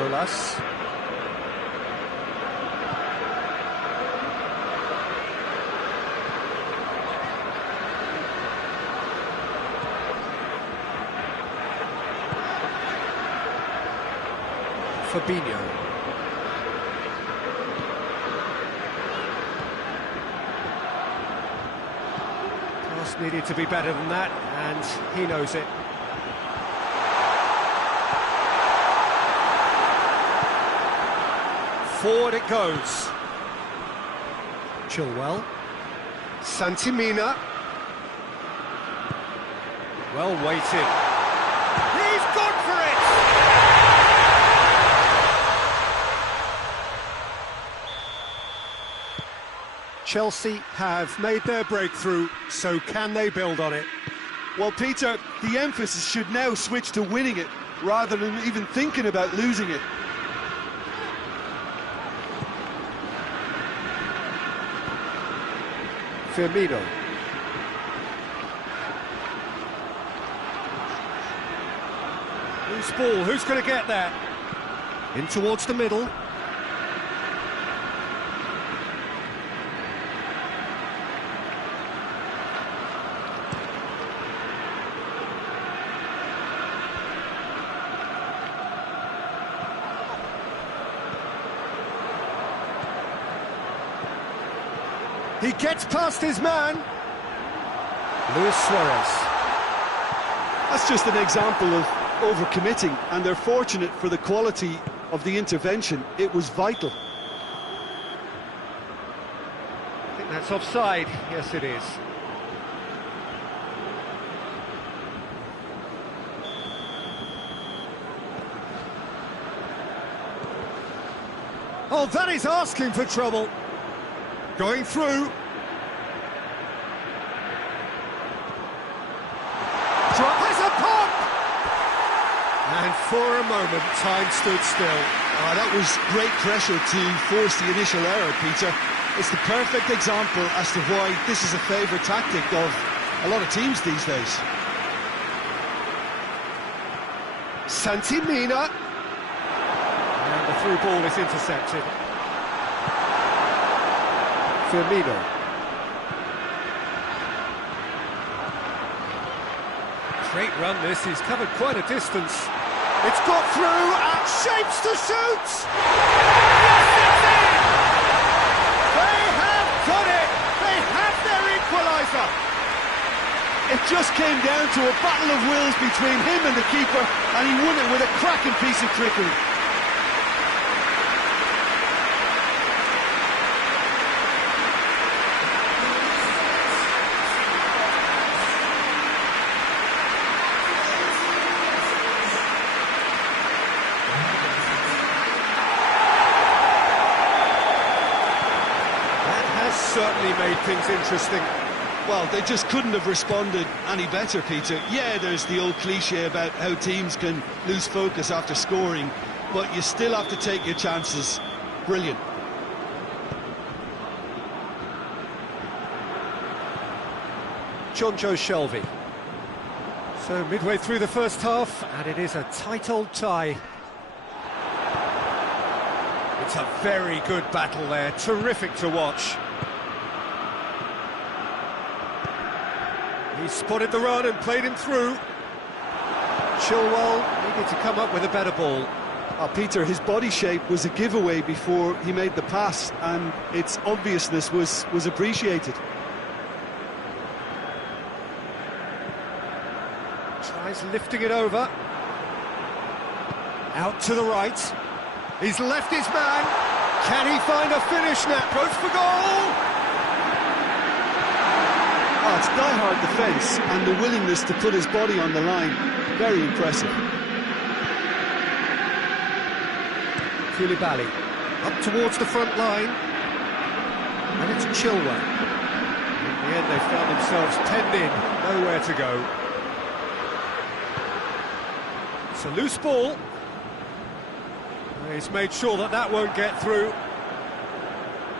Manolas. Fabinho. Pass needed to be better than that, and he knows it. Forward it goes. Chilwell. Santimina. Well weighted. He's gone for it! Chelsea have made their breakthrough, so can they build on it? Well, Peter, the emphasis should now switch to winning it, rather than even thinking about losing it. Firmino. Loose ball, who's going to get that? In towards the middle. He gets past his man. Luis Suarez. That's just an example of overcommitting, and they're fortunate for the quality of the intervention. It was vital. I think that's offside. Yes, it is. Oh, that is asking for trouble. Going through. Drop has a pop! And for a moment, time stood still. That was great pressure to force the initial error, Peter. It's the perfect example as to why this is a favourite tactic of a lot of teams these days. Santimina. And the through ball is intercepted. Firmino. Great run this, he's covered quite a distance. It's got through and shapes to shoot! Yes, it's in! They have done it! They have their equaliser! It just came down to a battle of wills between him and the keeper, and he won it with a cracking piece of trickery. Certainly made things interesting. Well, they just couldn't have responded any better, Peter. Yeah, there's the old cliche about how teams can lose focus after scoring, but you still have to take your chances. Brilliant. Chongions League. So midway through the first half, and it is a tight old tie. It's a very good battle there, terrific to watch. He spotted the run and played him through. Chilwell needed to come up with a better ball. Peter, his body shape was a giveaway before he made the pass, and its obviousness was appreciated. Tries lifting it over. Out to the right. He's left his man. Can he find a finish now? Goes for goal! Oh, it's die-hard defence and the willingness to put his body on the line. Very impressive. Koulibaly up towards the front line. And it's Chilwell. In the end, they found themselves penned in. Nowhere to go. It's a loose ball. He's made sure that that won't get through.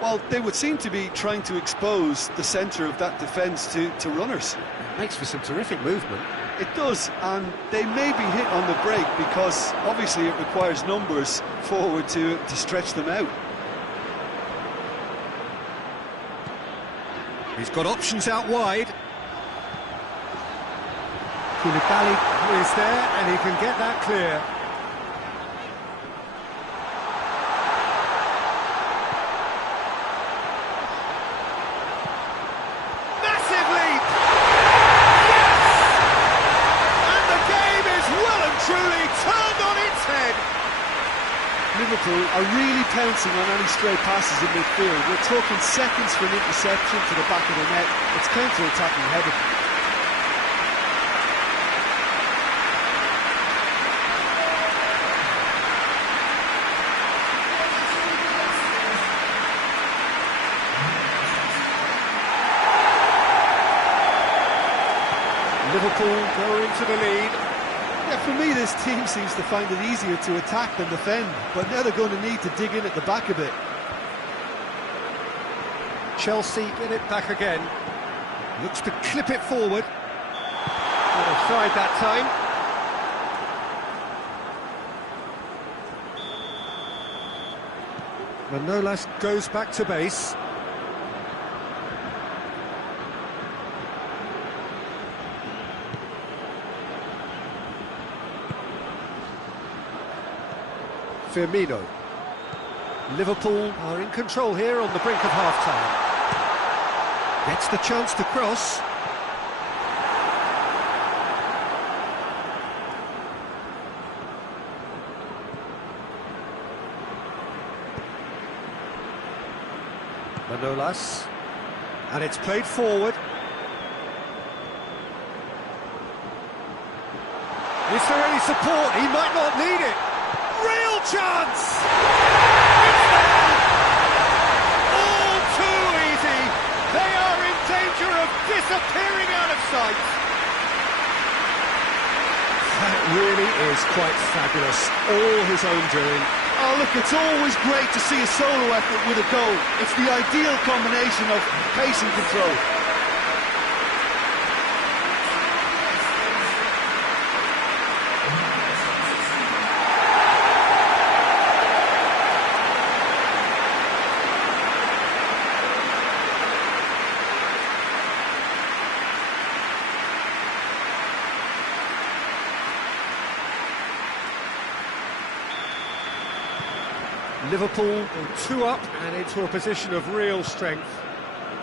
Well, they would seem to be trying to expose the centre of that defence to runners. Makes for some terrific movement. It does, and they may be hit on the break because obviously it requires numbers forward to stretch them out. He's got options out wide. Koulibaly is there, and he can get that clear. Massive lead! Yes! And the game is well and truly turned on its head. Liverpool are really pouncing on any stray passes in midfield. We're talking seconds for an interception to the back of the net. It's counter-attacking heavy. Liverpool go into the lead. Yeah, for me, this team seems to find it easier to attack than defend, but now they're going to need to dig in at the back a bit. Chelsea get it back again. Looks to clip it forward. Not offside that time. Manolas goes back to base. Firmino. Liverpool are in control here on the brink of half-time. Gets the chance to cross. Manolas. And it's played forward. Is there any support? He might not need it. Real chance! It's there! All too easy! They are in danger of disappearing out of sight! That really is quite fabulous. All his own doing. Oh, look, it's always great to see a solo effort with a goal. It's the ideal combination of pace and control. Liverpool go 2 up and into a position of real strength.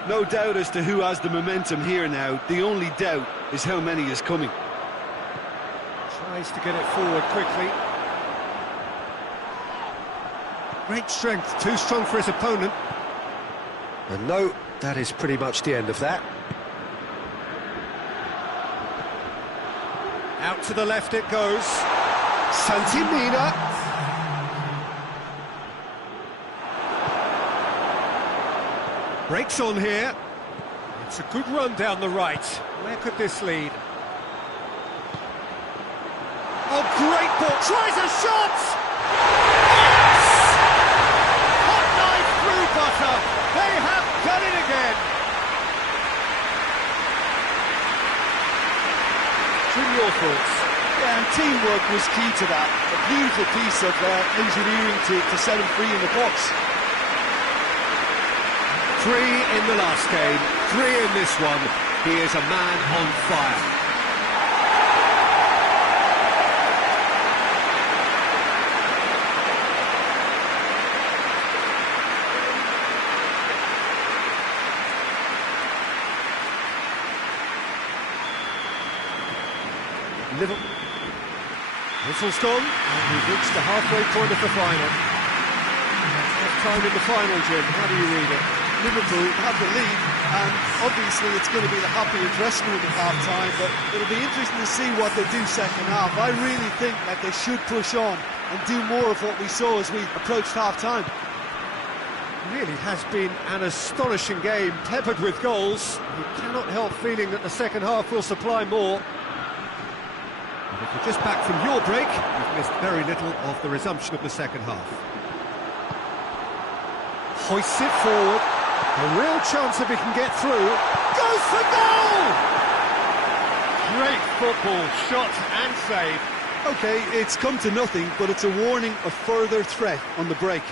No doubt as to who has the momentum here now. The only doubt is how many is coming. Tries to get it forward quickly. Great strength, too strong for his opponent. And no, that is pretty much the end of that. Out to the left it goes. Santi-Mina. Breaks on here. It's a good run down the right. Where could this lead? Oh, great ball. Tries a shot! Yes! Hot knife through butter. They have done it again. Jim, your thoughts? Yeah, and teamwork was key to that. A beautiful piece of engineering to set him free in the box. 3 in the last game, 3 in this one. He is a man on fire. Liverpool. Whistle's gone, and we've reached the halfway point of the final. Half time in the final, Jim. How do you read it? Liverpool have the lead, and obviously it's going to be the happier dressing room at half-time, but it'll be interesting to see what they do second half. I really think that they should push on and do more of what we saw as we approached half-time. Really has been an astonishing game, peppered with goals. You cannot help feeling that the second half will supply more. And if you're just back from your break, you've missed very little of the resumption of the second half. Hoists it forward. A real chance if he can get through. Goes for goal! Great Great football, shot and save. Okay, it's come to nothing, but it's a warning of further threat on the break.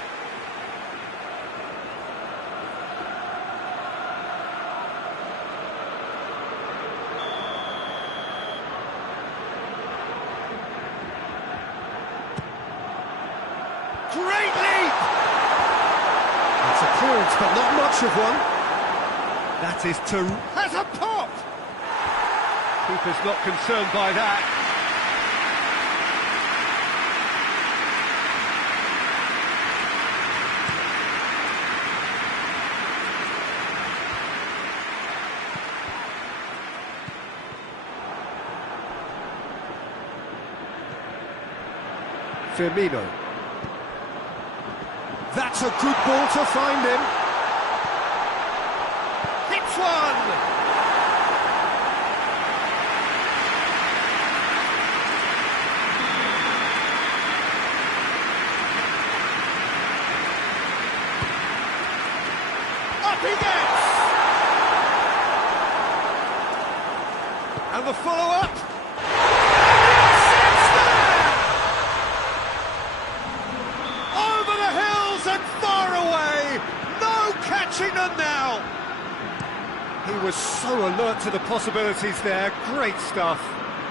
Great leap! It's a clearance, but not much of one. That is has a pop! Keeper's not concerned by that. Firmino. That's a good ball to find him. Hits one! Up he gets! And the follow-up. Them now. He was so alert to the possibilities there. Great stuff.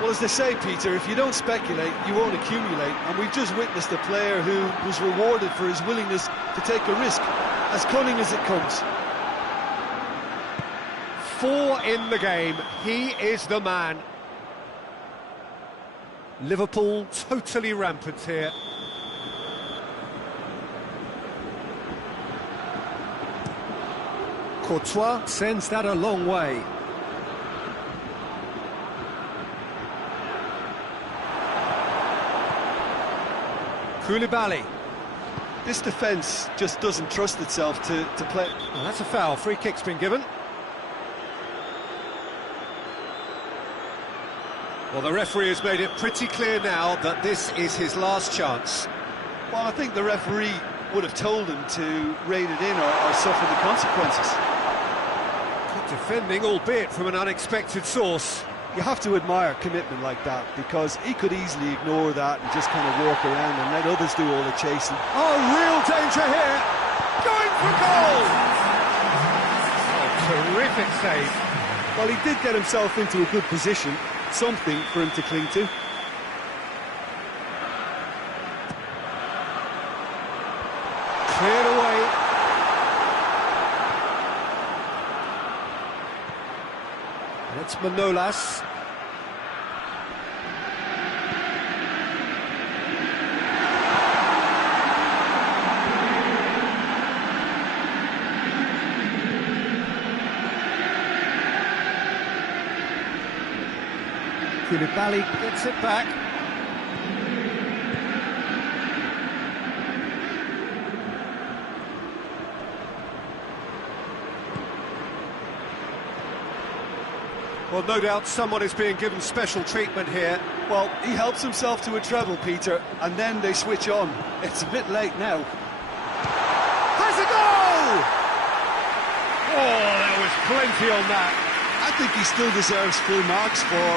Well, as they say, Peter, if you don't speculate, you won't accumulate. And we've just witnessed a player who was rewarded for his willingness to take a risk, as cunning as it comes. 4 in the game. He is the man. Liverpool totally rampant here. Courtois sends that a long way. Koulibaly. This defence just doesn't trust itself to play. Well, that's a foul. Free kick's been given. Well, the referee has made it pretty clear now that this is his last chance. Well, I think the referee would have told him to rein it in or suffer the consequences. Good defending, albeit from an unexpected source. You have to admire commitment like that, because he could easily ignore that and just kind of walk around and let others do all the chasing. Oh, real danger here! Going for goal! Oh, terrific save. Well, he did get himself into a good position, something for him to cling to. Cleared away. And it's Manolas. Koulibaly gets it back. Well, no doubt someone is being given special treatment here. Well, he helps himself to a treble, Peter, and then they switch on. It's a bit late now. Has a goal! Oh, there was plenty on that. I think he still deserves full marks for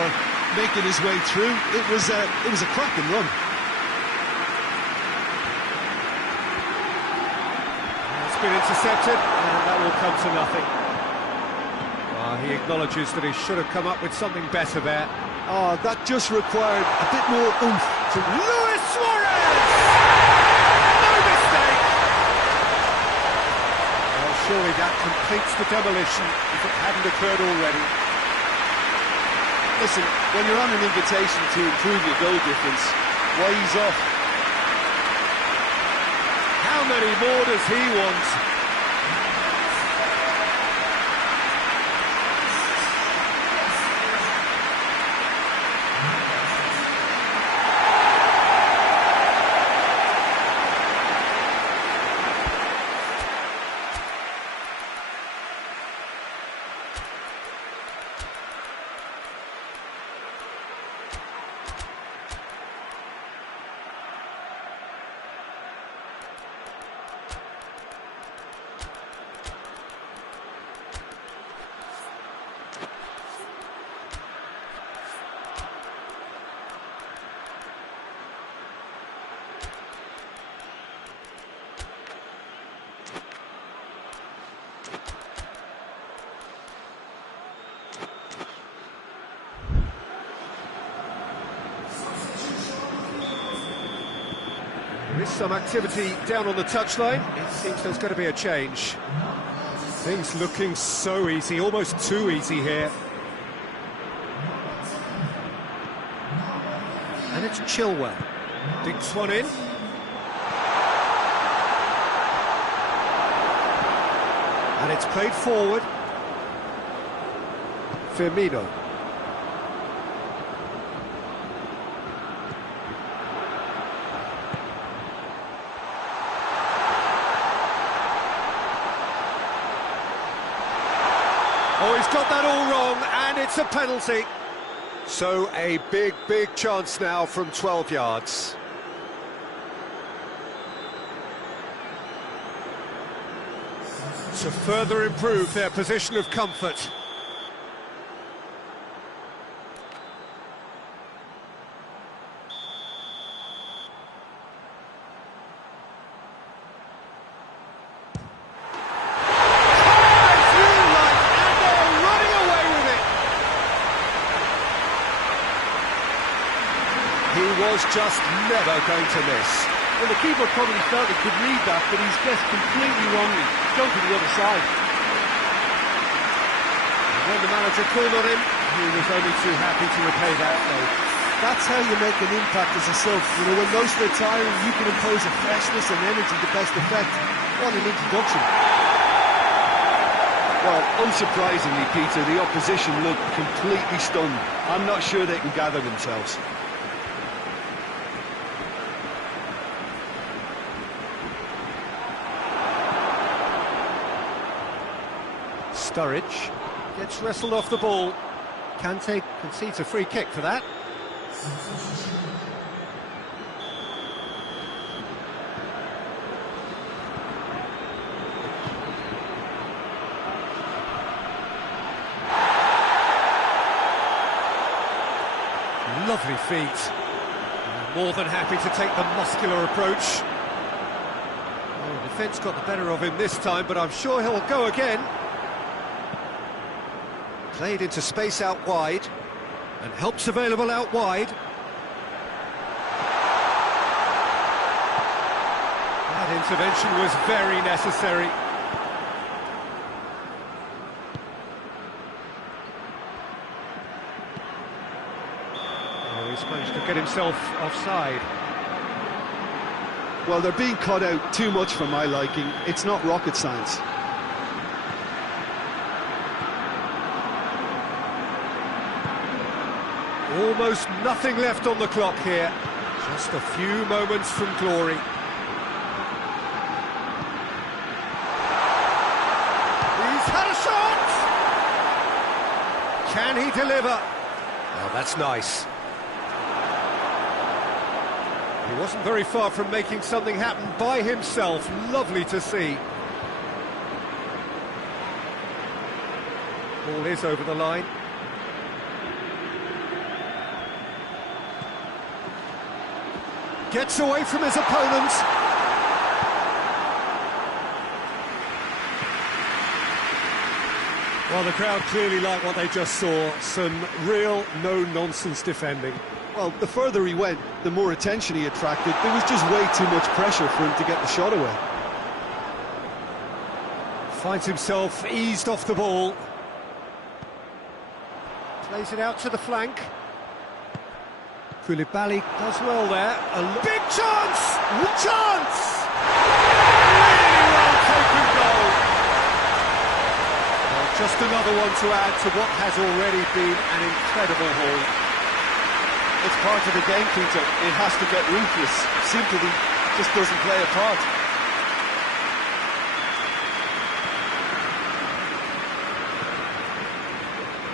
making his way through. It was a cracking run. It's been intercepted, and that will come to nothing. He acknowledges that he should have come up with something better there. Oh, that just required a bit more oomph. Luis Suarez! No mistake! Well, surely that completes the demolition if it hadn't occurred already. Listen, when you're on an invitation to improve your goal difference, why ease off? How many more does he want? There is some activity down on the touchline. It seems there's going to be a change. Things looking so easy, almost too easy here. And it's Chilwell. Dinks one in. And it's played forward. Firmino. Oh, he's got that all wrong, and it's a penalty. So a big chance now from 12 yards. To further improve their position of comfort. He was just never going to miss. Well, the keeper probably felt he could read that, but he's guessed completely wrongly. He's gone to the other side. And when the manager called on him, he was only too happy to repay that goal. That's how you make an impact as a sub. You know, when most are tiring, you can impose a freshness and energy to best effect. What an introduction. Well, unsurprisingly, Peter, the opposition looked completely stunned. I'm not sure they can gather themselves. Sturridge gets wrestled off the ball. Kante concedes a free kick for that. Lovely feet. More than happy to take the muscular approach. Oh, the defence got the better of him this time, but I'm sure he'll go again. Played into space out wide, and help's available out wide. That intervention was very necessary. Oh, he's managed to get himself offside. Well, they're being cut out too much for my liking. It's not rocket science. Almost nothing left on the clock here. Just a few moments from glory. He's had a shot! Can he deliver? Oh, that's nice. He wasn't very far from making something happen by himself. Lovely to see. Ball is over the line. Gets away from his opponent. Well, the crowd clearly like what they just saw. Some real no-nonsense defending. Well, the further he went, the more attention he attracted. There was just way too much pressure for him to get the shot away. Finds himself eased off the ball. Plays it out to the flank. Koulibaly does well there. A big chance! Chance! Really well taken goal. Well, just another one to add to what has already been an incredible haul. It's part of the game, Peter. It has to get ruthless. Simply just doesn't play a part.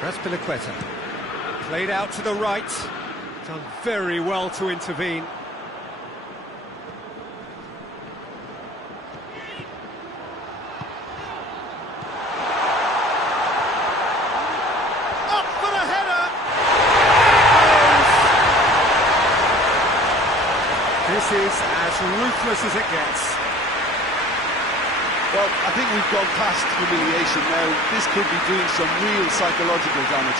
Raspilicueta. Played out to the right. Done very well to intervene. Up for the header! This is as ruthless as it gets. Well, I think we've gone past humiliation now. This could be doing some real psychological damage.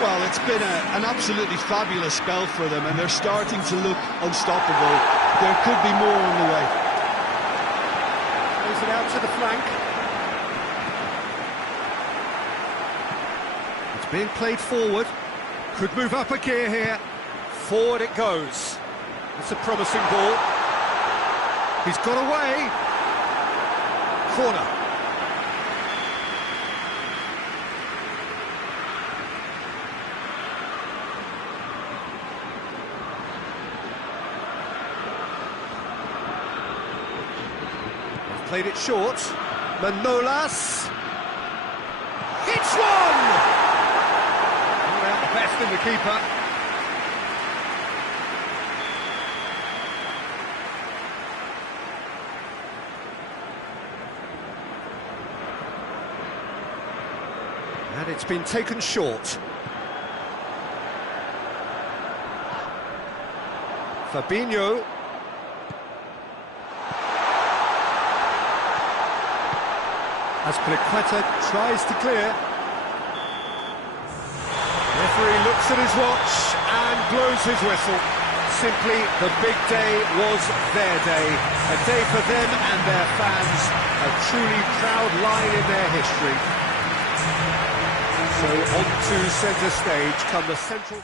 Well, it's been an absolutely fabulous spell for them, and they're starting to look unstoppable. There could be more on the way. Plays it out to the flank. It's being played forward. Could move up a gear here. Forward it goes. It's a promising ball. He's got away. Corner. Played it short. Manolas. It's one! All out the best in the keeper. And it's been taken short. Fabinho. Azpilicueta tries to clear. Referee looks at his watch and blows his whistle. Simply, the big day was their day. A day for them and their fans. A truly proud line in their history. So on to centre stage come the central...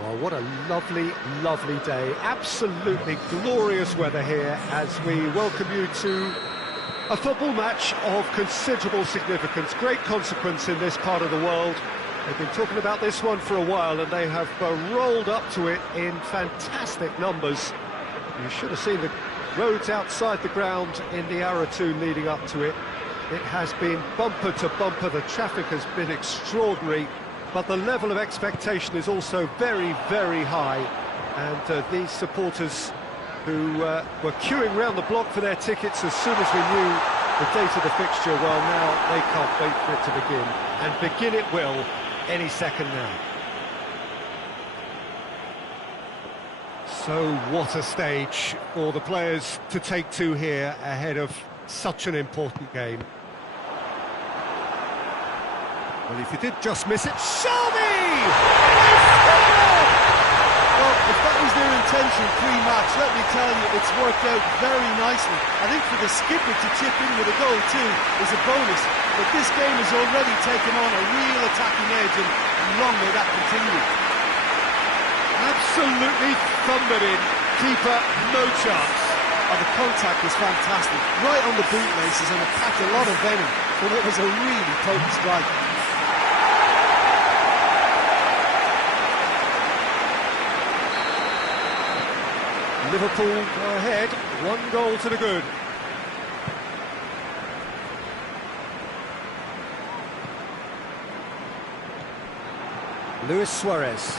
Well, what a lovely, lovely day. Absolutely glorious weather here as we welcome you to a football match of considerable significance, great consequence in this part of the world. They've been talking about this one for a while and they have rolled up to it in fantastic numbers. You should have seen the roads outside the ground in the hour or two leading up to it. It has been bumper to bumper, the traffic has been extraordinary. But the level of expectation is also very, very high. And these supporters who were queuing round the block for their tickets as soon as we knew the date of the fixture, well, now they can't wait for it to begin. And begin it will any second now. So what a stage for the players to take to here ahead of such an important game. Well, if you did just miss it, Shelby! Well, if that was their intention pre-match, let me tell you, it's worked out very nicely. I think for the skipper to chip in with a goal too is a bonus, but this game has already taken on a real attacking edge, and long may that continue. Absolutely thundered in, keeper no chance. Oh, the contact was fantastic, right on the bootlaces, and it packed a lot of venom, but it was a really potent strike. Liverpool go ahead, 1 goal to the good. Luis Suarez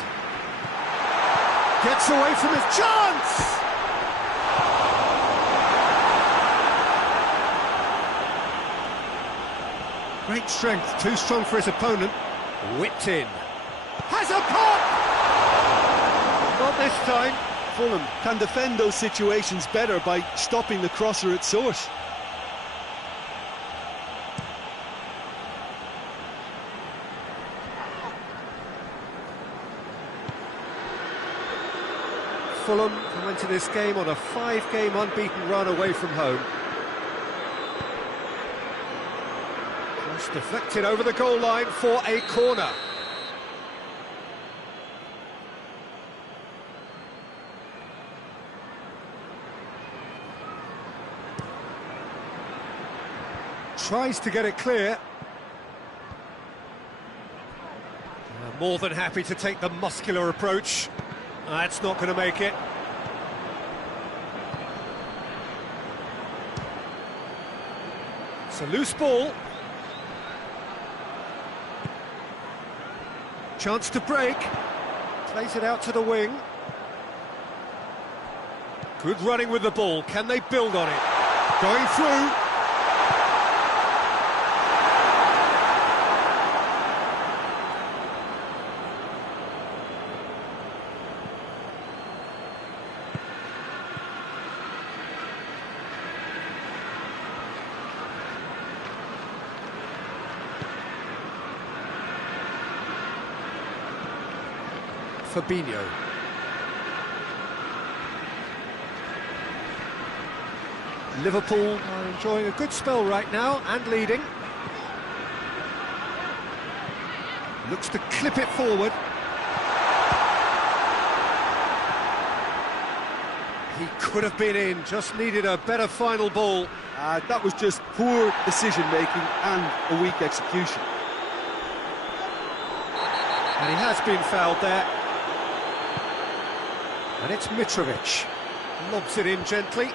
gets away from his chance! Great strength, too strong for his opponent. Whipped in. Has a pop! Not this time. Fulham can defend those situations better by stopping the crosser at source. Fulham come into this game on a 5-game unbeaten run away from home. Cross deflected over the goal line for a corner. Tries to get it clear. More than happy to take the muscular approach. That's not going to make it. It's a loose ball. Chance to break. Plays it out to the wing. Good running with the ball. Can they build on it? Going through. Fabinho. Liverpool are enjoying a good spell right now and leading. Looks to clip it forward. He could have been in, just needed a better final ball. That was just poor decision-making and a weak execution. And he has been fouled there. And it's Mitrovic. Lobs it in gently.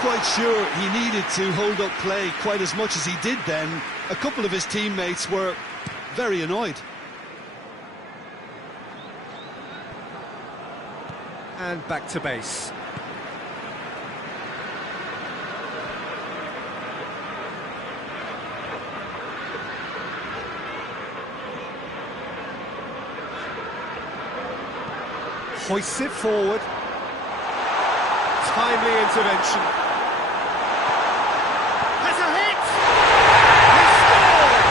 Quite sure he needed to hold up play quite as much as he did then. A couple of his teammates were very annoyed. And back to base. Hoists it forward. Timely intervention. Has a hit! He scored!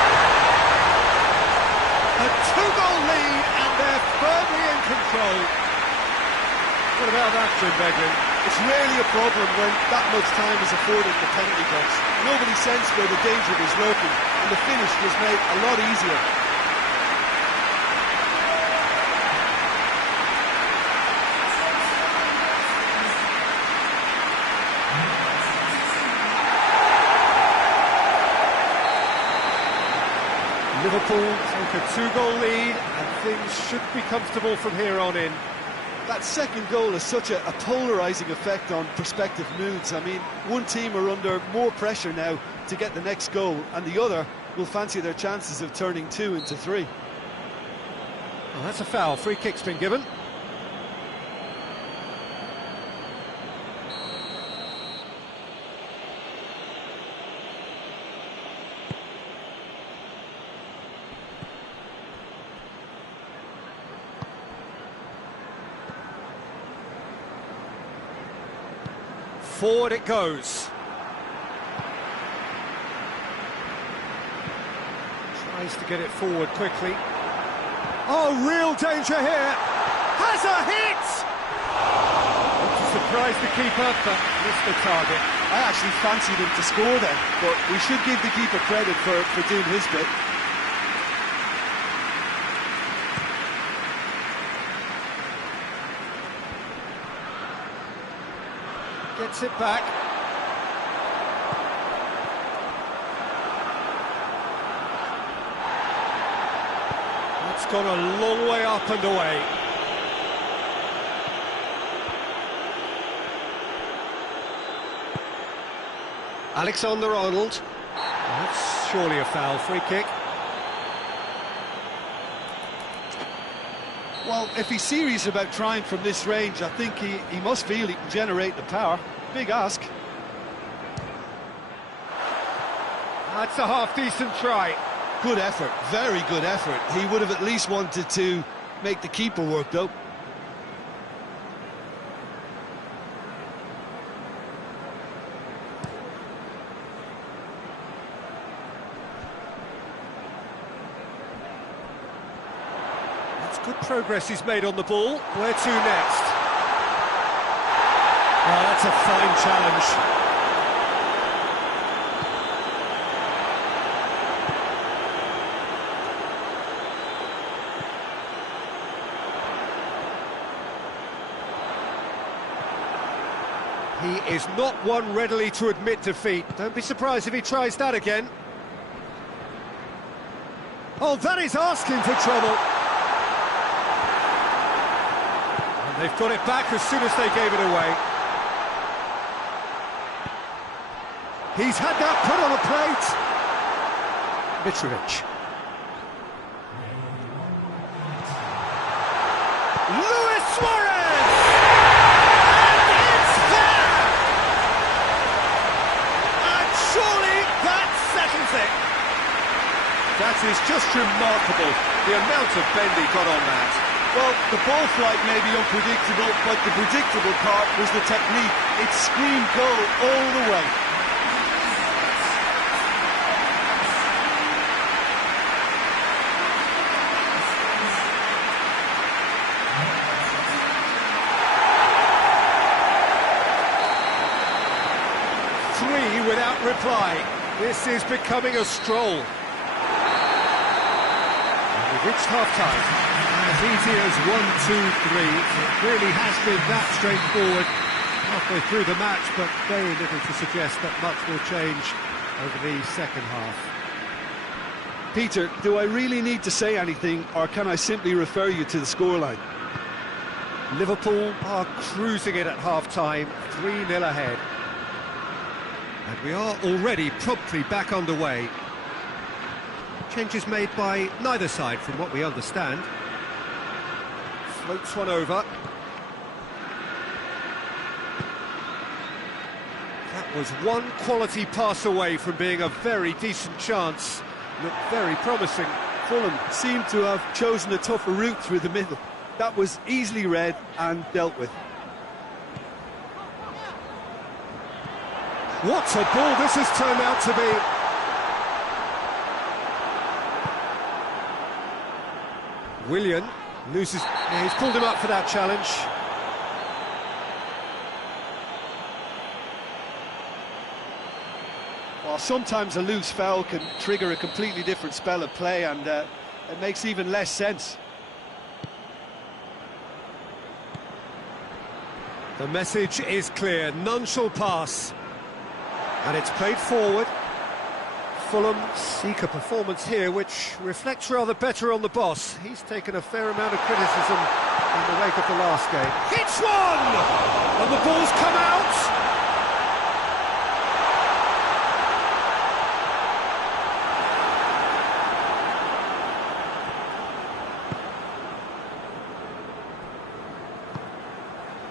A 2-goal lead and they're firmly in control. What about that, Jim Beglin? It's rarely a problem when that much time is afforded in the penalty box. Nobody sensed where the danger was lurking and the finish was made a lot easier. Liverpool take a 2-goal lead and things should be comfortable from here on in. That second goal has such a polarising effect on prospective moods. I mean, one team are under more pressure now to get the next goal and the other will fancy their chances of turning 2 into 3. Well, that's a foul. Free kick's been given. Forward it goes. Tries to get it forward quickly. Oh, real danger here. Has a hit! Not to surprise the keeper, but missed the target. I actually fancied him to score then, but we should give the keeper credit for doing his bit. Gets it back. It's gone a long way up and away. Alexander-Arnold. That's surely a foul. Free kick. Well, if he's serious about trying from this range, I think he must feel he can generate the power. Big ask. That's a half-decent try. Good effort, very good effort. He would have at least wanted to make the keeper work, though. Good progress he's made on the ball. Where to next? Oh, that's a fine challenge. He is not one readily to admit defeat. Don't be surprised if he tries that again. Oh, that is asking for trouble. They've got it back as soon as they gave it away. He's had that put on a plate. Mitrovic. Luis Suarez! And it's there! And surely that settles it. That is just remarkable, the amount of bend he got on that. Well, the ball flight may be unpredictable, but the predictable part was the technique. It screamed goal all the way. Three without reply. This is becoming a stroll. And we've reached half-time. As easy as 1, 2, 3. It really has been that straightforward halfway through the match, but very little to suggest that much will change over the second half. Peter, do I really need to say anything, or can I simply refer you to the scoreline? Liverpool are cruising it at half-time, 3-0 ahead. And we are already promptly back underway. Changes made by neither side, from what we understand. Floats one over. That was one quality pass away from being a very decent chance. Looked very promising. Fulham seemed to have chosen a tougher route through the middle. That was easily read and dealt with. What a ball this has turned out to be. Willian loses. Yeah, he's pulled him up for that challenge. Well, sometimes a loose foul can trigger a completely different spell of play, and it makes even less sense. The message is clear, none shall pass. And it's played forward. Fulham seek a performance here which reflects rather better on the boss. He's taken a fair amount of criticism in the wake of the last game. Hits one! And the ball's come out!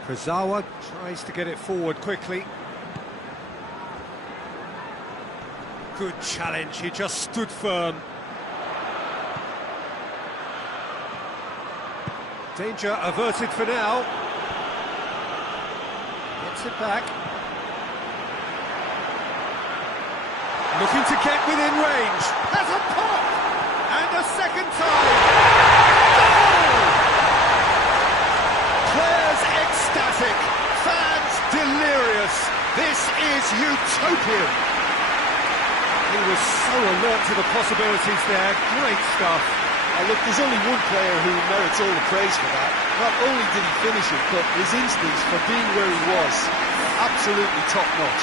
Kurzawa tries to get it forward quickly. Good challenge, he just stood firm. Danger averted for now. Gets it back. Looking to get within range. Has a pop! And a second time! Goal! Players ecstatic, fans delirious. This is utopian. He was so alert to the possibilities there. Great stuff. Look, there's only one player who merits all the praise for that. Not only did he finish it, but his instincts for being where he was, absolutely top-notch.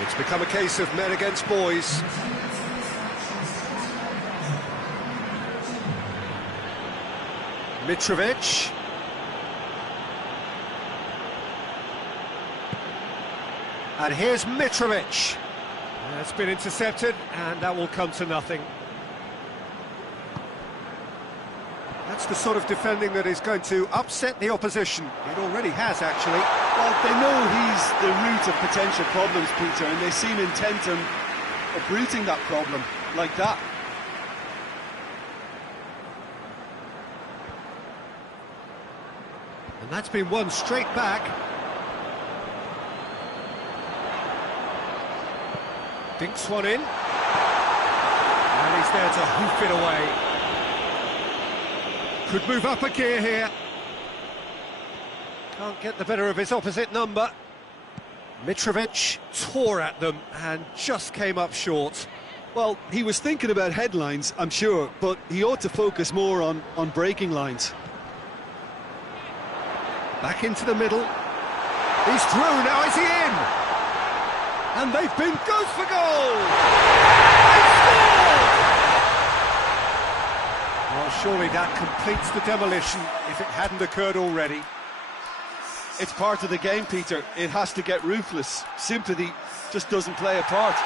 It's become a case of men against boys. Mitrovic. And here's Mitrovic. It's been intercepted, and that will come to nothing. That's the sort of defending that is going to upset the opposition. It already has, actually. Well, they know he's the root of potential problems, Peter, and they seem intent on uprooting that problem like that. And that's been won straight back. Dinks one in. And he's there to hoof it away. Could move up a gear here. Can't get the better of his opposite number. Mitrovic tore at them and just came up short. Well, he was thinking about headlines, I'm sure, but he ought to focus more on breaking lines. Back into the middle. He's through, now is he in? And they've been goes for goal! They scored! Well, surely that completes the demolition if it hadn't occurred already. It's part of the game, Peter. It has to get ruthless. Sympathy just doesn't play a part.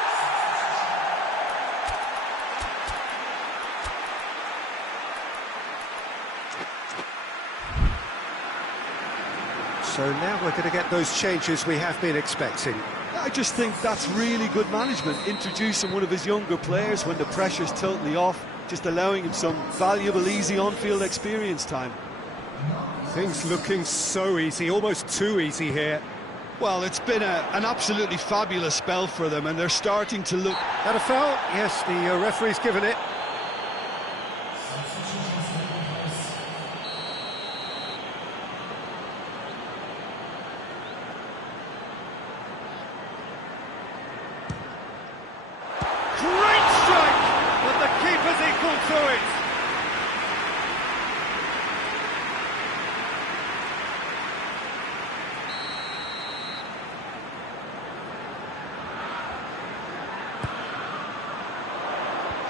So now we're going to get those changes we have been expecting. I just think that's really good management, introducing one of his younger players when the pressure's totally off, just allowing him some valuable, easy on-field experience time. Things looking so easy, almost too easy here. Well, it's been an absolutely fabulous spell for them, and they're starting to look... That a foul? Yes, the referee's given it. Great strike, but the keeper's equal to it.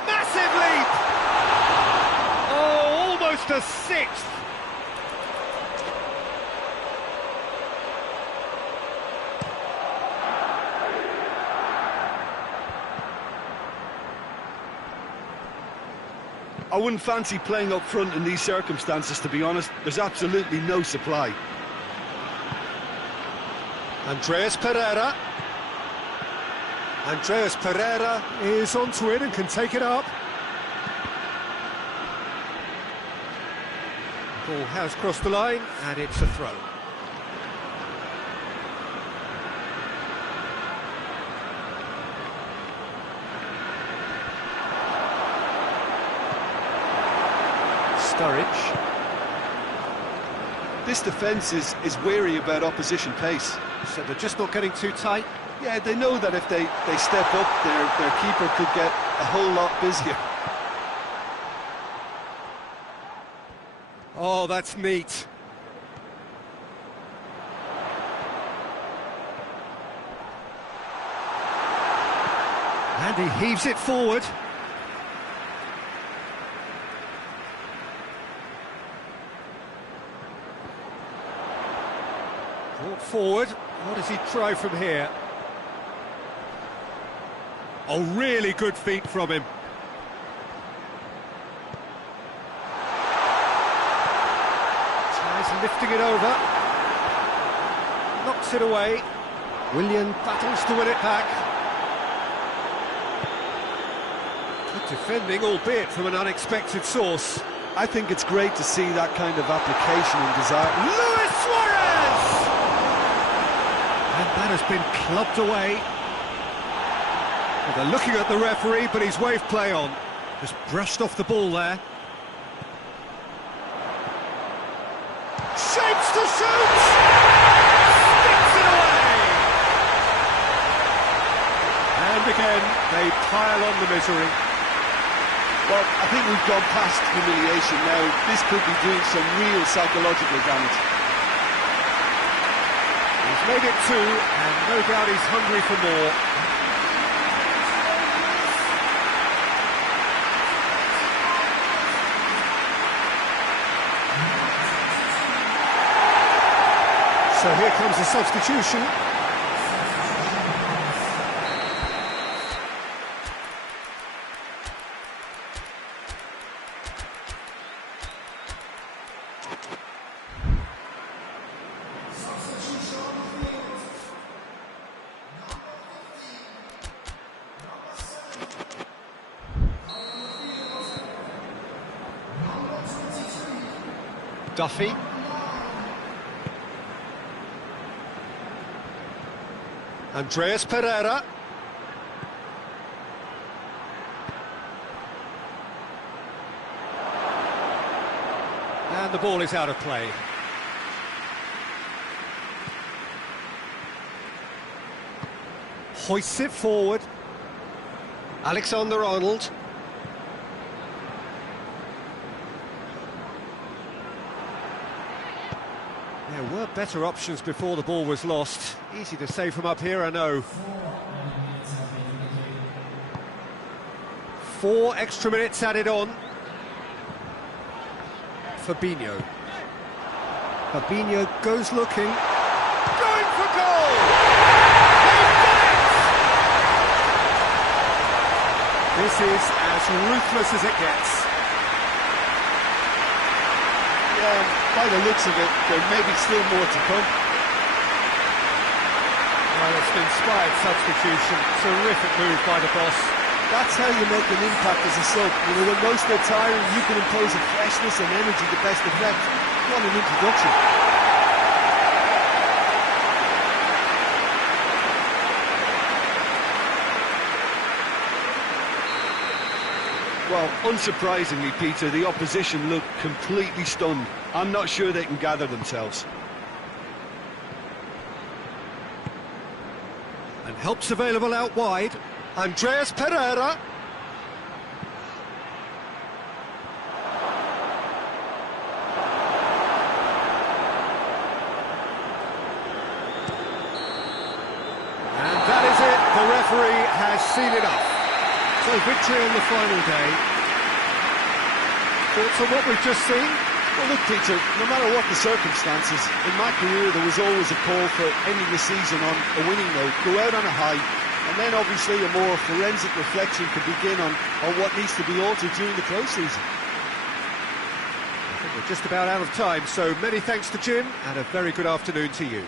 Massive leap! Oh, almost a sixth. I wouldn't fancy playing up front in these circumstances, to be honest. There's absolutely no supply. Andreas Pereira. Andreas Pereira is onto it and can take it up. Ball has crossed the line, and it's a throw. Sturridge. This defence is wary about opposition pace. So they're just not getting too tight. Yeah, they know that if they step up, their keeper could get a whole lot busier. Oh, that's neat. And he heaves it forward. Brought forward. What does he try from here? Oh, really good feet from him. Tries lifting it over. Knocks it away. Willian battles to win it back. Good defending, albeit from an unexpected source. I think it's great to see that kind of application and desire. Luis Suarez! And that has been clubbed away. Well, they're looking at the referee, but he's waved play on. Just brushed off the ball there. Shapes to shoot! Sticks it away! And again, they pile on the misery. Well, I think we've gone past humiliation now. This could be doing some real psychological damage. He's made it two, and no doubt he's hungry for more. So here comes the substitution. Duffy. Andreas Pereira. And the ball is out of play. Hoists it forward. Alexander-Arnold. There were better options before the ball was lost. Easy to say from up here, I know. 4 extra minutes added on. Fabinho. Fabinho goes looking. Going for goal! They've done it! This is as ruthless as it gets. By the looks of it, there may be still more to come. Well, it's an inspired substitution. Terrific move by the boss. That's how you make an impact as a sub. You know, when most are tiring, you can impose a freshness and energy to best effect. What an introduction. Well, unsurprisingly, Peter, the opposition look completely stunned. I'm not sure they can gather themselves. And help's available out wide. Andreas Pereira. And that is it. The referee has seen it up. So victory on the final day. Thoughts on what we've just seen? Well, look, Peter, no matter what the circumstances, in my career there was always a call for ending the season on a winning note, go out on a high, and then obviously a more forensic reflection could begin on what needs to be altered during the close season. I think we're just about out of time, so many thanks to Jim, and a very good afternoon to you.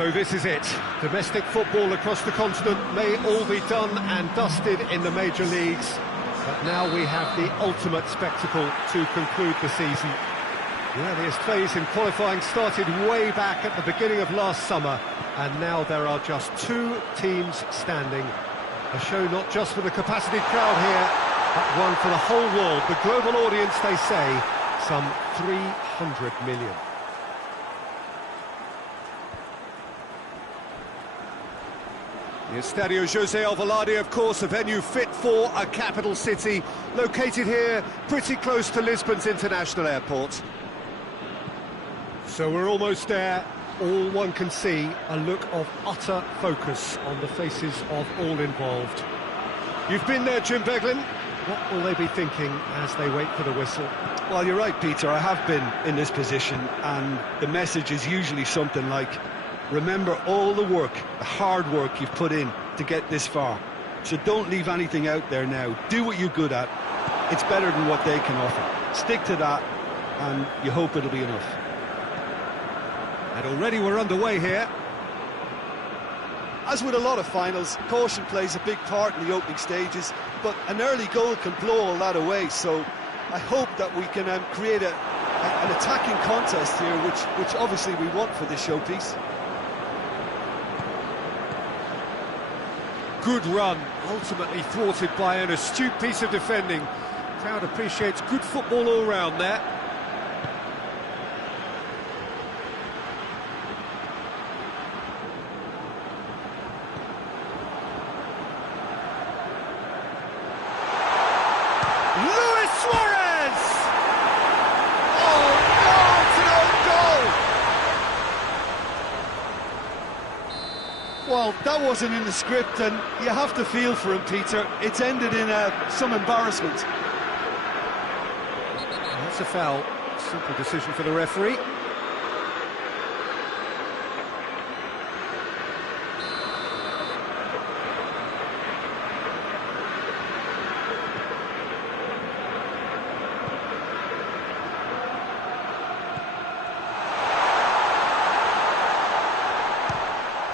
So this is it. Domestic football across the continent may all be done and dusted in the major leagues, but now we have the ultimate spectacle to conclude the season. The earliest phase in qualifying started way back at the beginning of last summer, and now there are just 2 teams standing. A show not just for the capacity crowd here, but one for the whole world. The global audience, they say, some 300 million. The Estadio José Alvalade, of course, a venue fit for a capital city, located here pretty close to Lisbon's international airport. So we're almost there. All one can see, a look of utter focus on the faces of all involved. You've been there, Jim Beglin. What will they be thinking as they wait for the whistle? Well, you're right, Peter. I have been in this position, and the message is usually something like, remember all the work, the hard work you've put in to get this far. So don't leave anything out there now. Do what you're good at. It's better than what they can offer. Stick to that, and you hope it'll be enough. And already we're underway here. As with a lot of finals, caution plays a big part in the opening stages, but an early goal can blow all that away, so I hope that we can create an attacking contest here, which obviously we want for this showpiece. Good run, ultimately thwarted by an astute piece of defending. Crowd appreciates good football all round there. Well, that wasn't in the script, and you have to feel for him, Peter. It's ended in some embarrassment. That's a foul. Simple decision for the referee.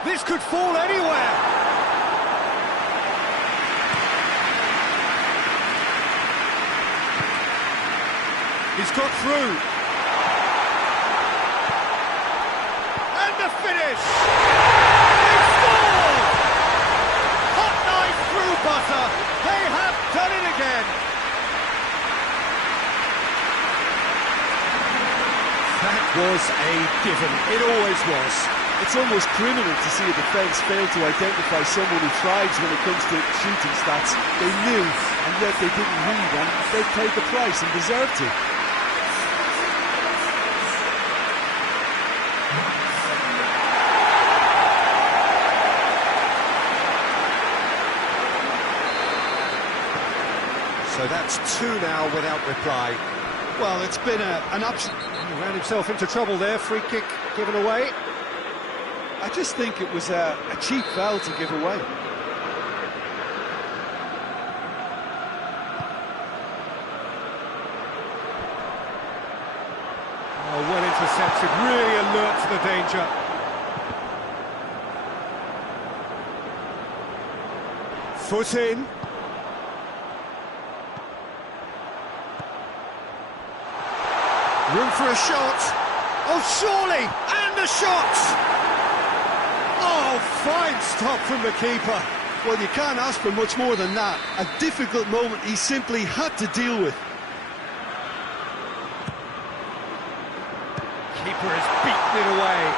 This could fall anywhere. He's got through. And the finish! They score! Hot knife through butter. They have done it again. That was a given. It always was. It's almost criminal to see a defence fail to identify someone who thrives when it comes to shooting stats. They knew, and yet they didn't read, and they paid the price and deserved to. So that's 2 now without reply. Well, it's been an absolute... He ran himself into trouble there, free kick given away. I just think it was a cheap foul to give away. Oh, well intercepted, really alert to the danger. Foot in. Room for a shot. Oh, surely! And the shot! Oh, fine stop from the keeper. Well, you can't ask for much more than that. A difficult moment he simply had to deal with. Keeper has beaten it away.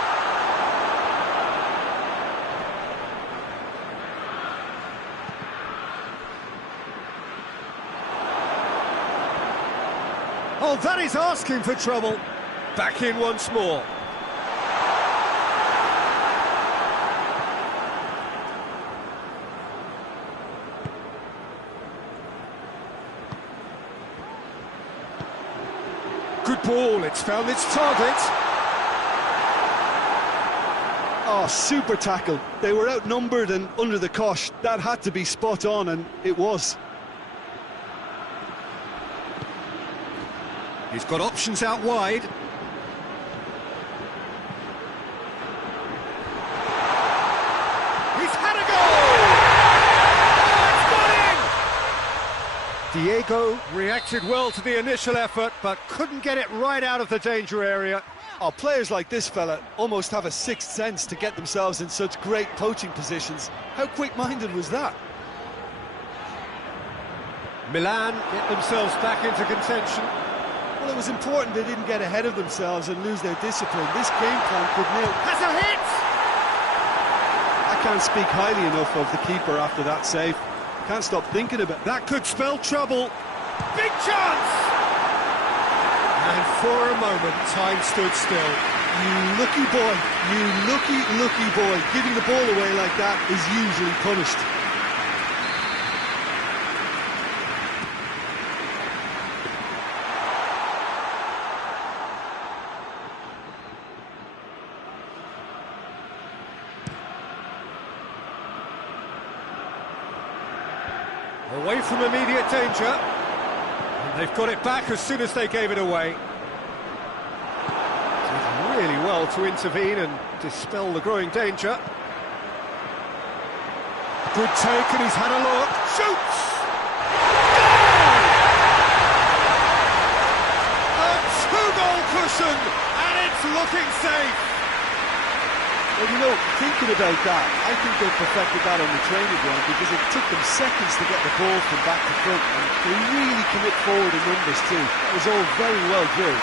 Oh, that is asking for trouble. Back in once more. Good ball, it's found its target. Oh, super tackle. They were outnumbered and under the cosh. That had to be spot on, and it was. He's got options out wide. Diego reacted well to the initial effort, but couldn't get it right out of the danger area. Oh, players like this fella almost have a sixth sense to get themselves in such great poaching positions. How quick-minded was that? Milan get themselves back into contention. Well, it was important they didn't get ahead of themselves and lose their discipline. This game plan could nil. Has a hit! I can't speak highly enough of the keeper after that save. Can't stop thinking about that. Could spell trouble. Big chance! And for a moment, time stood still. You lucky boy, you lucky boy. Giving the ball away like that is usually punished. Away from immediate danger. And they've got it back as soon as they gave it away. Did really well to intervene and dispel the growing danger. Good take, and he's had a look. Shoots! Goal! A two-goal cushion, and it's looking safe. Well, you know, thinking about that, I think they perfected that on the training ground because it took them seconds to get the ball from back to front, and they really commit forward in numbers too. That was all very well drilled.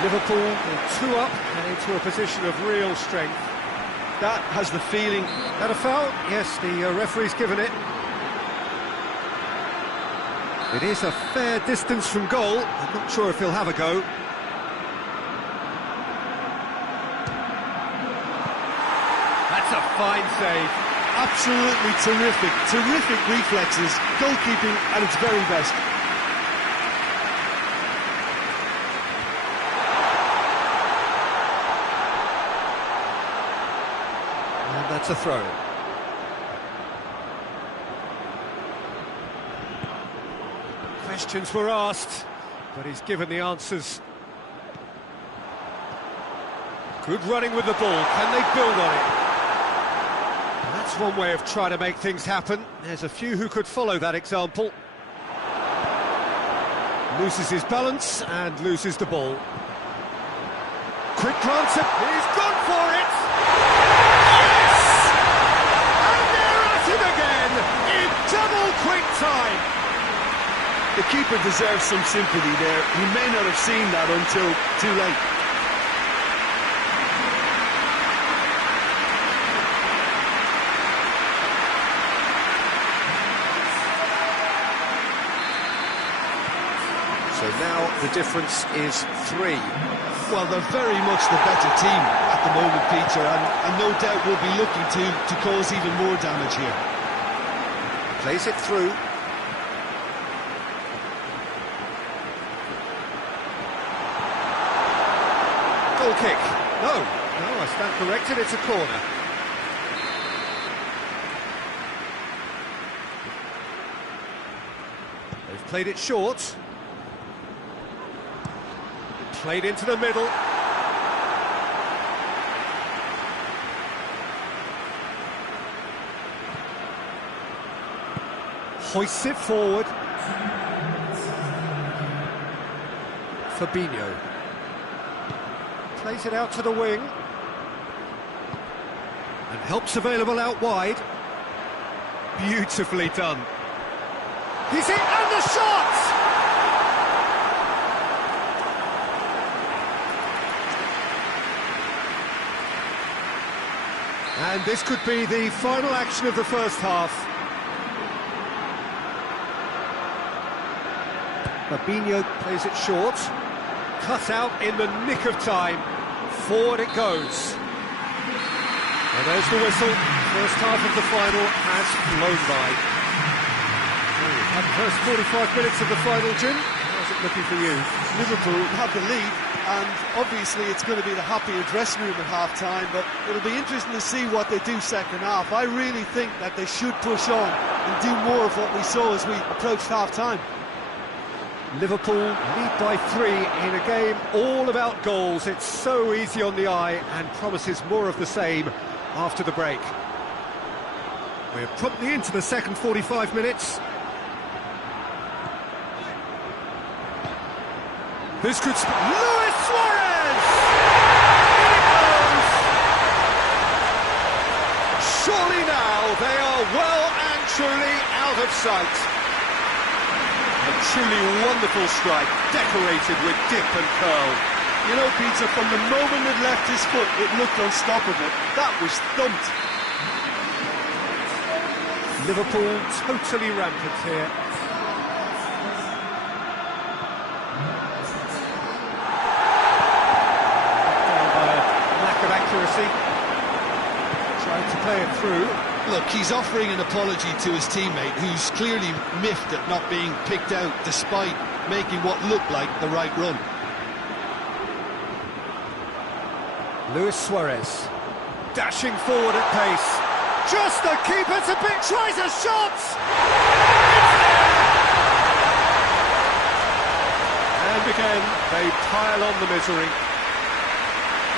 Liverpool are 2 up and into a position of real strength. that. Has the feeling. That a foul? Yes, the referee's given it. It is a fair distance from goal. I'm not sure if he'll have a go. That's a fine save. Absolutely terrific, terrific reflexes, goalkeeping at its very best. And that's a throw. Questions were asked, but he's given the answers. Good running with the ball. Can they build on it? That's one way of trying to make things happen. There's a few who could follow that example. Loses his balance and loses the ball. Quick glance at... He's gone for it! Yes! And they're at it again in double quick time. The keeper deserves some sympathy there. He may not have seen that until too late. So now the difference is 3. Well, they're very much the better team at the moment, Peter, and no doubt will be looking to cause even more damage here. Plays it through. Goal kick. No, I stand corrected, it's a corner. They've played it short. Played into the middle. Hoists it forward. Fabinho. Plays it out to the wing. And help's available out wide. Beautifully done. He's hit and the shot! And this could be the final action of the first half. Fabinho plays it short. Cut out in the nick of time. Forward it goes. And there's the whistle. First half of the final has flown by. And the first 45 minutes of the final, Jim. How's it looking for you? Liverpool have the lead, and obviously it's going to be the happier dressing room at half-time, but it'll be interesting to see what they do second half. I really think that they should push on and do more of what we saw as we approached half-time. Liverpool lead by 3 in a game all about goals. It's so easy on the eye and promises more of the same after the break. We're promptly into the second 45 minutes. This could... Luis Suarez! In it goes! Surely now they are well and truly out of sight. A truly wonderful strike, decorated with dip and curl. You know, Peter, from the moment it left his foot, it looked unstoppable. That was thumped. Liverpool totally rampant here. Down by a lack of accuracy. Trying to play it through. Look, he's offering an apology to his teammate, who's clearly miffed at not being picked out despite making what looked like the right run. Luis Suarez, dashing forward at pace. Just the keeper's a bit, tries a shot! It's there! And again, they pile on the misery.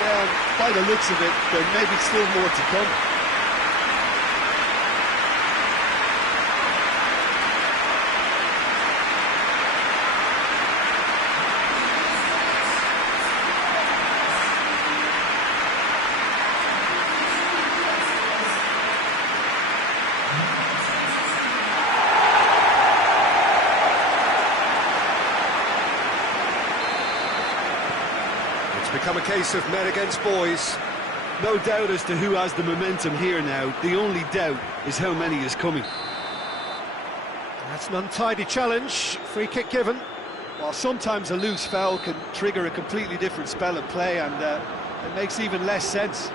Yeah, by the looks of it, there may be still more to come. Become a case of men against boys. No doubt as to who has the momentum here now. The only doubt is how many is coming. That's an untidy challenge. Free kick given. Well, sometimes a loose foul can trigger a completely different spell of play, and it makes even less sense.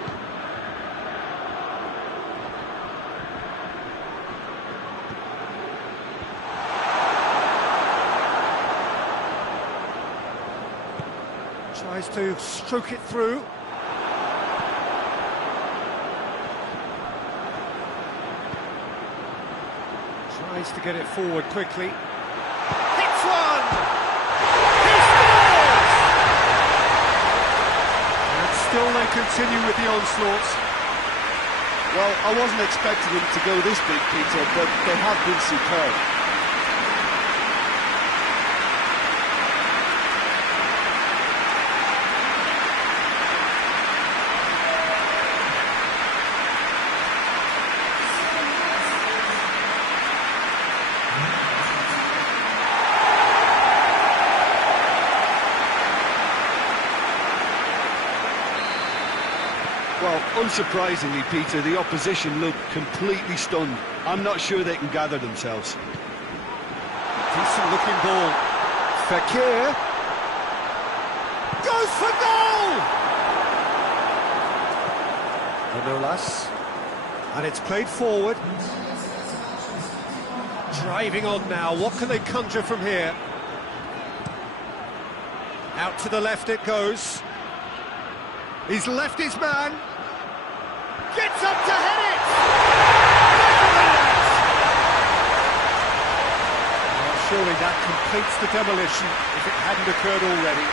Tries to stroke it through. Tries to get it forward quickly. Hits one! He scores! And still they continue with the onslaughts. Well, I wasn't expecting them to go this big, Peter, but they have been superb. Well, unsurprisingly, Peter, the opposition look completely stunned. I'm not sure they can gather themselves. Decent looking ball. Fekir goes for goal! Manolas. And it's played forward. Driving on now. What can they conjure from here? Out to the left it goes. He's left his man. Gets up to head it! Well, surely that completes the demolition if it hadn't occurred already.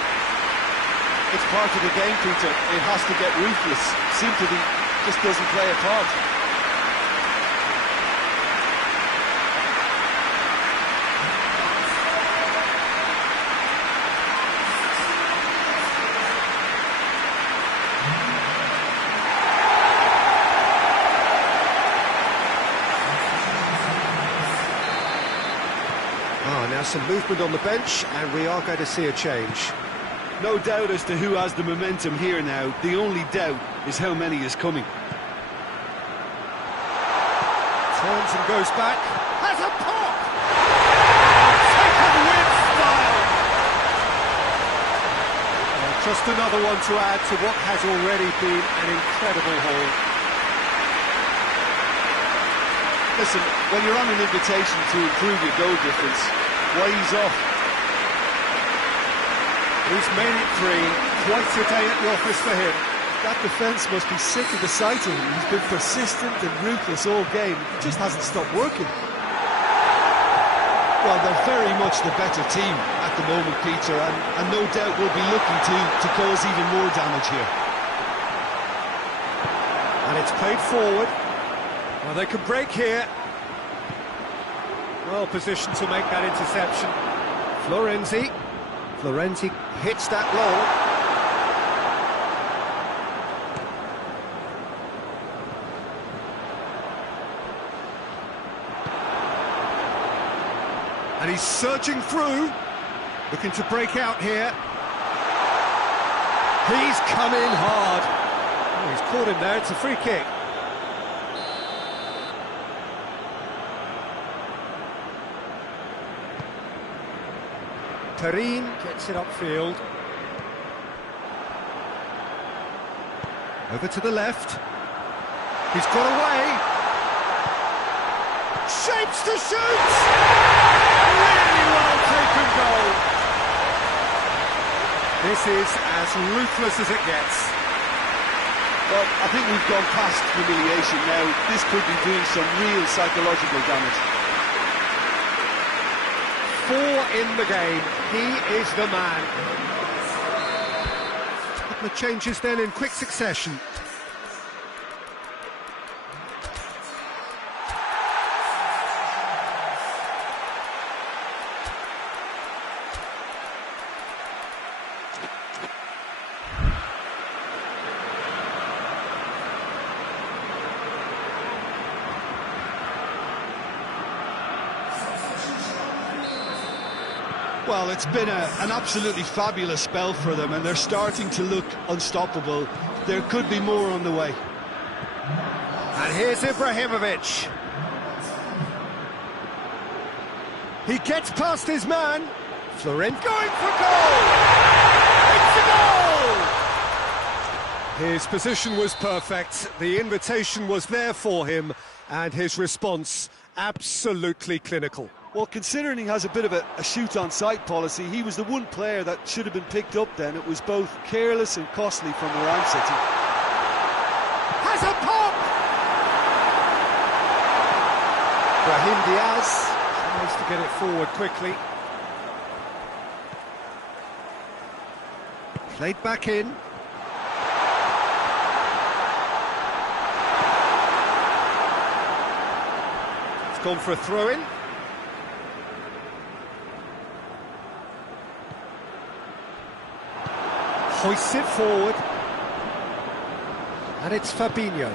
It's part of the game, Peter. It has to get ruthless. Sympathy just doesn't play a part. Now some movement on the bench, and we are going to see a change. No doubt as to who has the momentum here now. The only doubt is how many is coming. Turns and goes back. Has a pop! Taken with style! Just another one to add to what has already been an incredible haul. Listen, when you're on an invitation to improve your goal difference, why ease off? He's made it 3, quite a day at the office for him. That defence must be sick of the sight of him. He's been persistent and ruthless all game. It just hasn't stopped working. Well, they're very much the better team at the moment, Peter, and no doubt will be looking to cause even more damage here. And it's played forward. Well, they could break here. Well positioned to make that interception. Florenzi hits that long. And he's surging through, looking to break out here. He's come in hard. Oh, he's caught him there, it's a free kick. Perrin gets it upfield. Over to the left. He's got away. Shapes to shoot! Really well taken goal. This is as ruthless as it gets. Well, I think we've gone past humiliation now. This could be doing some real psychological damage. 4 in the game. He is the man. A couple of changes then in quick succession. Well, it's been an absolutely fabulous spell for them, and they're starting to look unstoppable. There could be more on the way. And here's Ibrahimovic. He gets past his man. Florent going for goal! It's a goal! His position was perfect. The invitation was there for him, and his response absolutely clinical. Well, considering he has a bit of a shoot-on-sight policy, he was the one player that should have been picked up then. It was both careless and costly from around City. Has a pop! Brahim Diaz tries to get it forward quickly. Played back in. It's gone for a throw-in. Hoists it forward, and it's Fabinho.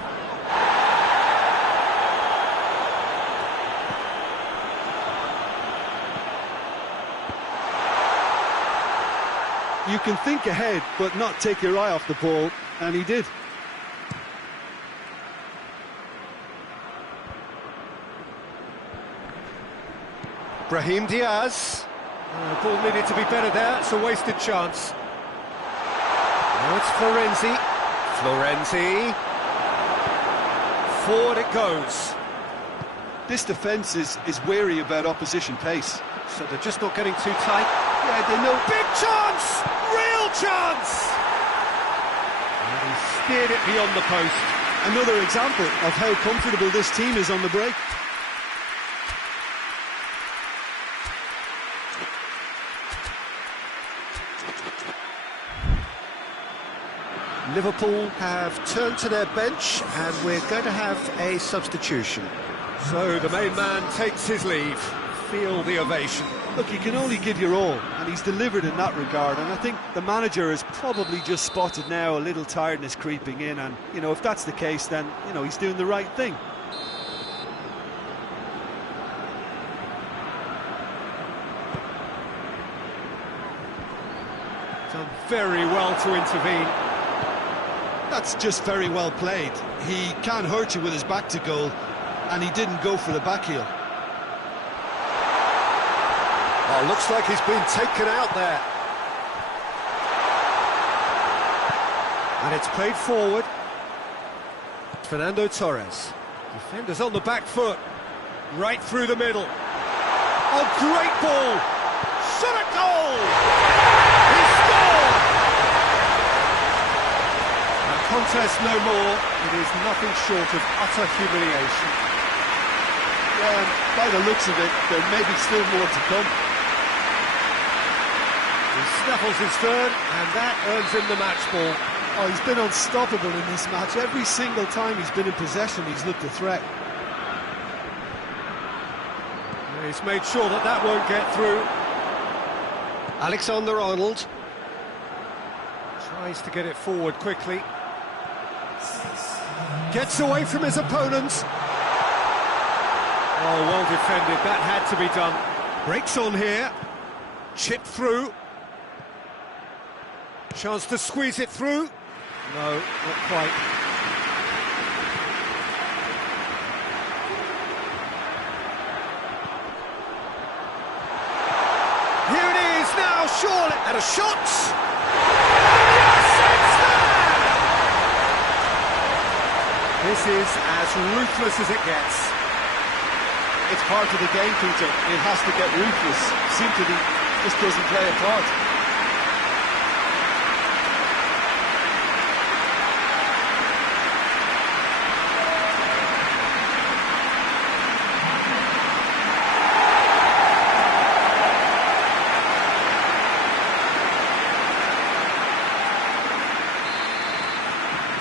You can think ahead, but not take your eye off the ball, and he did. Brahim Diaz. The ball needed to be better there, it's a wasted chance. Now it's Florenzi. Forward it goes. This defence is wary about opposition pace. So they're just not getting too tight. Yeah, they know. Big chance! Real chance! And he steered it beyond the post. Another example of how comfortable this team is on the break. Liverpool have turned to their bench, and we're going to have a substitution. So the main man takes his leave. Feel the ovation. Look, you can only give your all, and he's delivered in that regard, and I think the manager has probably just spotted now a little tiredness creeping in, and, you know, if that's the case, then, you know, he's doing the right thing. Done very well to intervene. That's just very well played. He can't hurt you with his back to goal, and he didn't go for the back heel. Oh, looks like he's been taken out there. And it's played forward. Fernando Torres. Defenders on the back foot. Right through the middle. Oh, great ball! Shot at goal! He scored! A contest no more. It is nothing short of utter humiliation. Yeah, and by the looks of it, there may be still more to come. He snaffles his third, and that earns him the match ball. Oh, he's been unstoppable in this match. Every single time he's been in possession, he's looked a threat. He's made sure that that won't get through. Alexander-Arnold. Tries to get it forward quickly. Gets away from his opponents. Oh, well defended. That had to be done. Breaks on here. Chipped through. Chance to squeeze it through. No, not quite. Here it is now, surely. And a shot. Yes, it's there! This is as ruthless as it gets. It's part of the game, Peter. It has to get ruthless. Simply just doesn't play a part.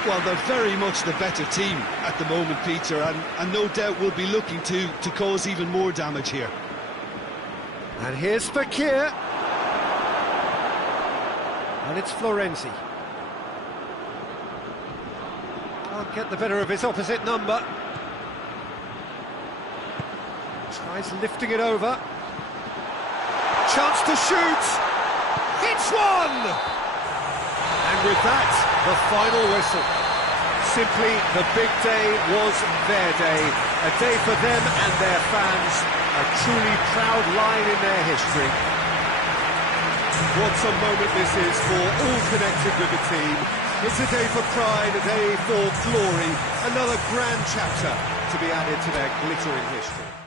Well, they're very much the better team at the moment, Peter, and no doubt will be looking to cause even more damage here. And here's Fakir. And it's Florenzi. Can't get the better of his opposite number. Tries lifting it over. Chance to shoot. Hits one! And with that, the final whistle. Simply, the big day was their day. A day for them and their fans. A truly proud line in their history. What a moment this is for all connected with the team. It's a day for pride, a day for glory. Another grand chapter to be added to their glittering history.